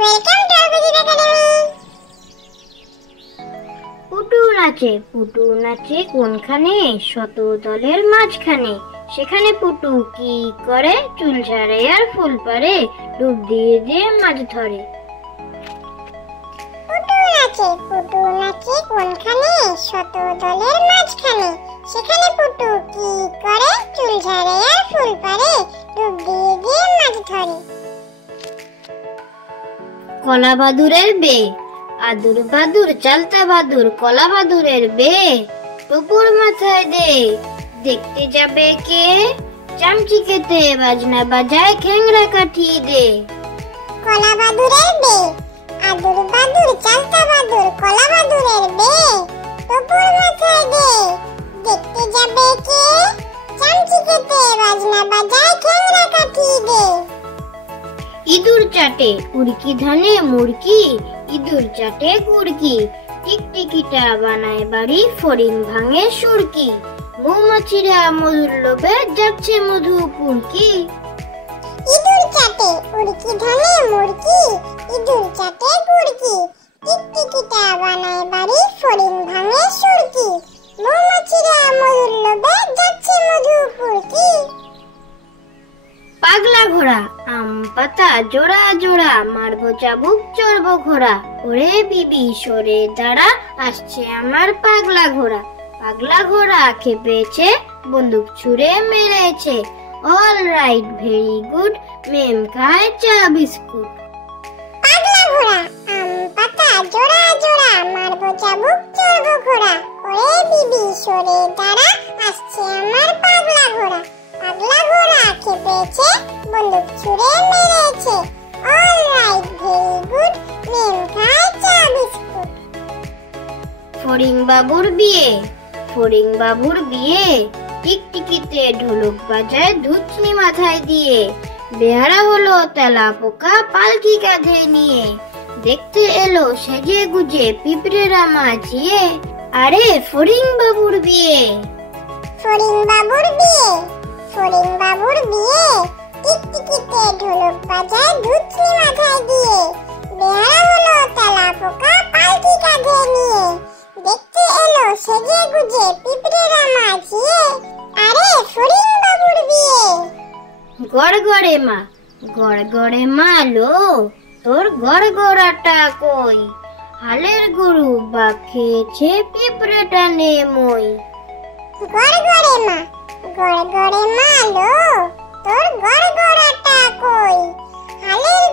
Welcome to Abhijit academy. Putu নাচে কোনখানে? শতদলের মাঝখানে। সেখানে পুটু কি করে? চুল ঝাড়ে আর ফুল পারে, ডুব দিয়ে দিয়ে মাছ ধরে। পুটু নাচে কোনখানে? শতদলের মাঝখানে। সেখানে পুটু কি করে? চুল ঝাড়ে আর ফুল পারে, ডুব দিয়ে দিয়ে মাছ ধরে। কলা বাদুরের বে, আদুর বাদুর চালতা বাদুর, কলা বাদুরের বে টুকুর মাথায় দে। দেখতে যাবে কে? চামচিকেতে বাজনা বাজায়, খেংরা কাঠিয়ে দে। কলা বাদুরের বে, আদুর বাদুর চালতা বাদুর, কলা বাদুরের বে টুকুর মাথায় দে। দেখতে যাবে কে? চামচিকেতে বাজনা বাজায়, খেংরা কাঠিয়ে দে। ইঁদুর চাটে উড়কি ধানে মুড়কি, ইঁদুর চাটে কুড়কি, টিকটিকিটা বানায় বাড়ি, ফড়িং ভাঙে সুরকি। মৌমাছিরা মধুর লোভে যাচ্ছে মধু পুরকি। ইঁদুর চাটে উড়কি ধানে মুড়কি, ইঁদুর চাটে কুড়কি, টিকটিকিটা বানায় বাড়ি, ফড়িং ভাঙে সুরকি। মৌমাছিরা মধুর লোভে যাচ্ছে মধু পুরকি। পাগলা ঘোড়া আম পাতা জোড়া জোড়া, মারবো চাবুক চড়বো ঘোড়া। ওরে বিবি সরে দাঁড়া, আসছে আমার পাগলা ঘোড়া। পাগলা ঘোড়া খেপেছে, বন্দুক ছুঁড়ে মেরেছে। অল রাইট ভেরি গুড, মেম খায় চা বিস্কুট। পাগলা ঘোড়া আম পাতা জোড়া জোড়া, মারবো চাবুক চড়বো ঘোড়া। ওরে বিবি সরে দাঁড়া, আসছে আমার পাগলা ঘোড়া। পাগলা ঘোড়া খেপেছে, বন্দুক ছুঁড়ে মেরেছে। অল রাইট ভেরি গুড, মেম খায় চা বিস্কুট। ফড়িং বাবুর বিয়ে, টিকটিকিতে ঢোলক বাজায়, ধুচনি মাথায় দিয়ে। বেহারা হলো তেলা পোকা পালকি কাঁধে নিয়ে। দেখতে এলো সেজে গুজে পিঁপড়েরা মাছিয়ে, আরে ফড়িং বাবুর বিয়ে। ফড়িং বাবুর বিয়ে, টিকটিকিতে ঢোলক বাজায়, ধুচনি মাথায় দিয়ে। বেহারা হলো তেলা পোকা পালকি কাঁধে নিয়ে। দেখতে এলো সেজে গুজে পিঁপড়েরা মাছিয়ে, আরে ফড়িং বাবুর বিয়ে। গড়গড়ে মা লো, তোর গড়গড়াটা কই? হালের গরু বা খেয়েছে, পিঁপড়েটা নে মই। গড়গড়ে মা লো, তোর গড়গড়াটা কই? হালের